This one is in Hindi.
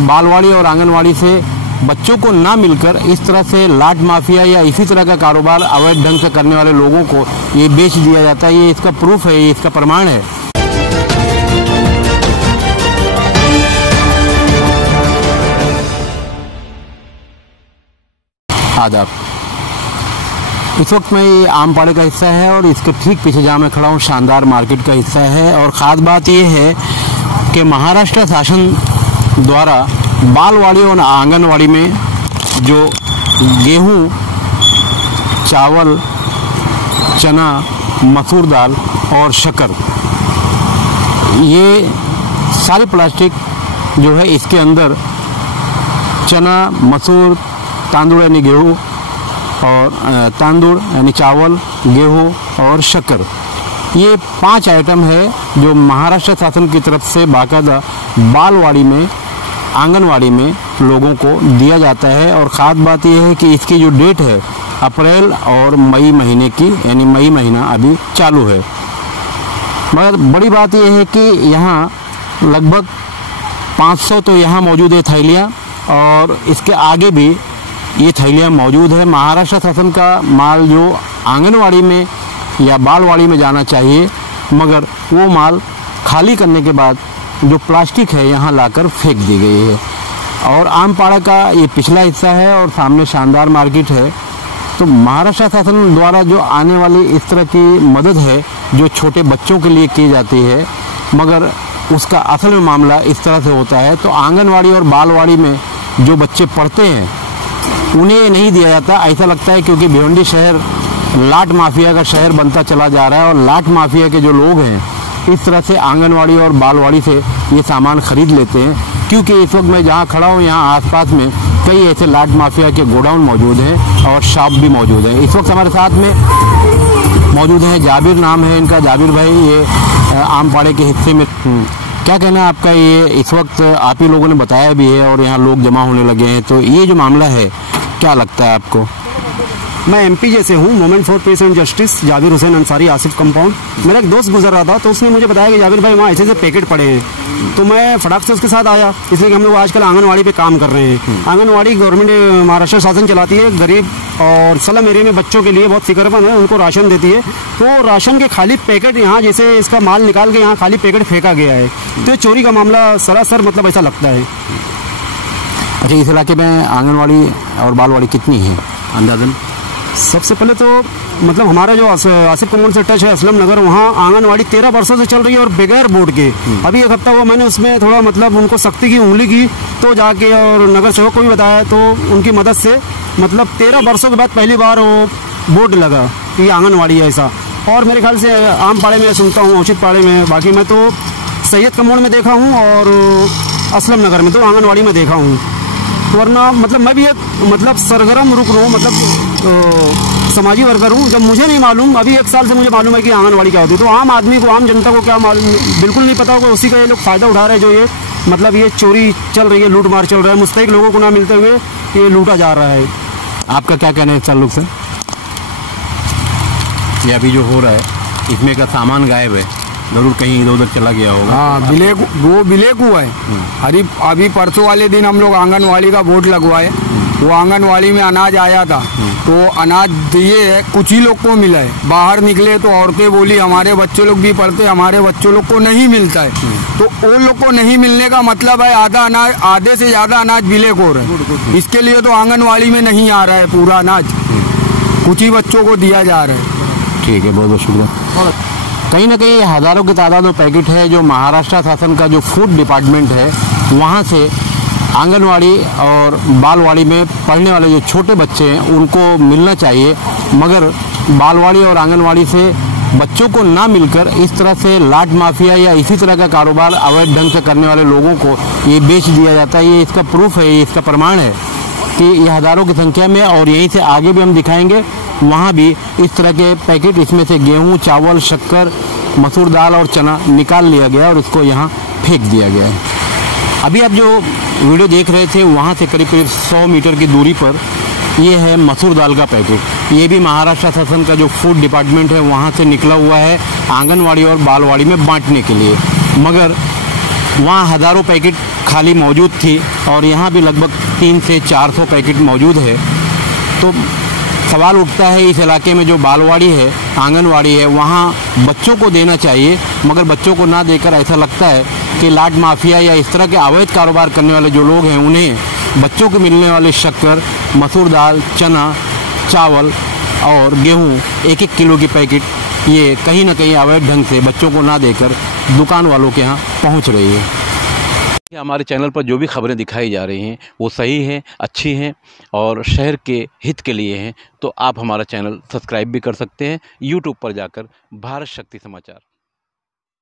बालवाड़ी और आंगनवाड़ी से बच्चों को ना मिलकर इस तरह से लाट माफिया या इसी तरह का कारोबार अवैध ढंग से करने वाले लोगों को ये बेच दिया जाता है, ये इसका प्रूफ है, ये इसका प्रमाण है। आदाब। इस वक्त मैं ये आमपाड़े का हिस्सा है और इसके ठीक पीछे जहाँ मैं खड़ा हूँ शानदार मार्केट का हिस्सा है। और ख़ास बात ये है कि महाराष्ट्र शासन द्वारा बालवाड़ी और आंगनवाड़ी में जो गेहूँ, चावल, चना, मसूर दाल और शक्कर, ये सारे प्लास्टिक जो है इसके अंदर चना, मसूर, तांदूळ यानी गेहूँ और तांदूळ यानी चावल, गेहूँ और शक्कर, ये 5 आइटम है जो महाराष्ट्र शासन की तरफ से बाकायदा बालवाड़ी में, आंगनवाड़ी में लोगों को दिया जाता है। और ख़ास बात यह है कि इसकी जो डेट है अप्रैल और मई महीने की, यानी मई महीना अभी चालू है। मगर बड़ी बात यह है कि यहाँ लगभग 500 तो यहाँ मौजूद है थैलियाँ, और इसके आगे भी ये थैलियाँ मौजूद है। महाराष्ट्र शासन का माल जो आंगनवाड़ी में या बालवाड़ी में जाना चाहिए, मगर वो माल खाली करने के बाद जो प्लास्टिक है यहाँ लाकर फेंक दी गई है। और आमपाड़ा का ये पिछला हिस्सा है और सामने शानदार मार्केट है। तो महाराष्ट्र शासन द्वारा जो आने वाली इस तरह की मदद है जो छोटे बच्चों के लिए की जाती है, मगर उसका असल में मामला इस तरह से होता है। तो आंगनवाड़ी और बालवाड़ी में जो बच्चे पढ़ते हैं उन्हें नहीं दिया जाता, ऐसा लगता है, क्योंकि भिवंडी शहर लाट माफिया का शहर बनता चला जा रहा है। और लाट माफिया के जो लोग हैं इस तरह से आंगनवाड़ी और बालवाड़ी से ये सामान खरीद लेते हैं। क्योंकि इस वक्त मैं जहाँ खड़ा हूँ यहाँ आसपास में कई ऐसे लाट माफिया के गोडाउन मौजूद हैं और शॉप भी मौजूद है। इस वक्त हमारे साथ में मौजूद हैं, जाबिर नाम है इनका, जाबिर भाई, ये आमपाड़े के हिस्से में क्या कहना है आपका? ये इस वक्त आप ही लोगों ने बताया भी है और यहाँ लोग जमा होने लगे हैं, तो ये जो मामला है क्या लगता है आपको? मैं एमपी से हूँ, movement for piece and justice, Jabir Hussain Ansari, Asif compound. मेरा एक दोस्त गुजर रहा था तो उसने मुझे बताया कि जाबिर भाई वहाँ ऐसे पैकेट पड़े हैं। तो मैं फटाक से उसके साथ आया, इसलिए कि हम लोग आजकल आंगनवाड़ी पे काम कर रहे हैं। आंगनवाड़ी गवर्नमेंट महाराष्ट्र शासन चलाती है, गरीब और स्लम एरिया में बच्चों के लिए बहुत फिक्रमंद है, उनको राशन देती है। तो राशन के खाली पैकेट यहाँ जैसे इसका माल निकाल के यहाँ खाली पैकेट फेंका गया है, तो चोरी का मामला सरासर मतलब ऐसा लगता है। अच्छा, इस इलाके में आंगनवाड़ी और बालवाड़ी कितनी है अंदाजन? सबसे पहले तो मतलब हमारा जो आसिफ कमोन से टच है असलम नगर, वहाँ आंगनवाड़ी 13 वर्षों से चल रही है और बगैर बोर्ड के। अभी एक हफ्ता हुआ मैंने उसमें थोड़ा मतलब उनको सख्ती की उंगली की, तो जाके और नगर सेवक को भी बताया, तो उनकी मदद से मतलब 13 वर्षों के बाद पहली बार वो बोर्ड लगा कि आंगनवाड़ी है ऐसा। और मेरे ख्याल से आमपाड़े में सुनता हूँ, उचित पाड़े में, बाकी मैं तो सैयद कमोन में देखा हूँ और असलम नगर में तो आंगनवाड़ी में देखा हूँ। वरना मतलब मैं भी एक मतलब सरगर्म रुक रहा हूँ, मतलब समाजी वर्कर हूँ। जब मुझे नहीं मालूम, अभी 1 साल से मुझे मालूम है कि आंगनवाड़ी क्या होती है, तो आम आदमी को, आम जनता को क्या मालूम, बिल्कुल नहीं पता होगा। उसी का ये लोग फ़ायदा उठा रहे हैं, जो ये मतलब ये चोरी चल रही है, लूट मार चल रहा है, मुस्तहिक लोगों को ना मिलते हुए ये लूटा जा रहा है। आपका क्या कहना है इस ताल्लुक से? ये अभी जो हो रहा है इसमें का सामान गायब है, जरूर कहीं इधर उधर चला गया होगा। हाँ, ब्लैक हुआ है। अभी परसों वाले दिन हम लोग आंगनवाड़ी का बोर्ड लगवाए, वो आंगनवाड़ी में अनाज आया था, तो अनाज दिए है, कुछ ही लोग को मिला है। बाहर निकले तो औरतें बोली हमारे बच्चे लोग भी पढ़ते, हमारे बच्चों लोग को नहीं मिलता है। तो वो लोग को नहीं मिलने का मतलब है आधे से ज्यादा अनाज ब्लैक हो रहा है। इसके लिए तो आंगनवाड़ी में नहीं आ रहा है पूरा अनाज, कुछ ही बच्चों को दिया जा रहा है। ठीक है, बहुत बहुत शुक्रिया। कहीं ना कहीं हज़ारों की तादाद में पैकेट है जो महाराष्ट्र शासन का जो फूड डिपार्टमेंट है वहाँ से आंगनवाड़ी और बालवाड़ी में पढ़ने वाले जो छोटे बच्चे हैं उनको मिलना चाहिए, मगर बालवाड़ी और आंगनवाड़ी से बच्चों को ना मिलकर इस तरह से लाट माफिया या इसी तरह का कारोबार अवैध ढंग से करने वाले लोगों को ये बेच दिया जाता है। ये इसका प्रूफ है, ये इसका प्रमाण है कि ये हज़ारों की संख्या में, और यहीं से आगे भी हम दिखाएंगे, वहाँ भी इस तरह के पैकेट, इसमें से गेहूँ, चावल, शक्कर, मसूर दाल और चना निकाल लिया गया और इसको यहाँ फेंक दिया गया है। अभी आप जो वीडियो देख रहे थे वहाँ से करीब 100 मीटर की दूरी पर ये है मसूर दाल का पैकेट। ये भी महाराष्ट्र शासन का जो फूड डिपार्टमेंट है वहाँ से निकला हुआ है आंगनवाड़ी और बालवाड़ी में बांटने के लिए, मगर वहाँ हज़ारों पैकेट खाली मौजूद थी और यहाँ भी लगभग 300 से 400 पैकेट मौजूद है। तो सवाल उठता है इस इलाके में जो बालवाड़ी है, आंगनवाड़ी है, वहाँ बच्चों को देना चाहिए, मगर बच्चों को ना देकर ऐसा लगता है कि लाट माफिया या इस तरह के अवैध कारोबार करने वाले जो लोग हैं उन्हें बच्चों को मिलने वाले शक्कर, मसूर दाल, चना, चावल और गेहूँ 1-1 किलो की पैकेट ये कहीं ना कहीं अवैध ढंग से बच्चों को ना देकर दुकान वालों के यहाँ पहुँच रही है। हमारे चैनल पर जो भी खबरें दिखाई जा रही हैं वो सही हैं, अच्छी हैं और शहर के हित के लिए हैं। तो आप हमारा चैनल सब्सक्राइब भी कर सकते हैं यूट्यूब पर जाकर भारत शक्ति समाचार।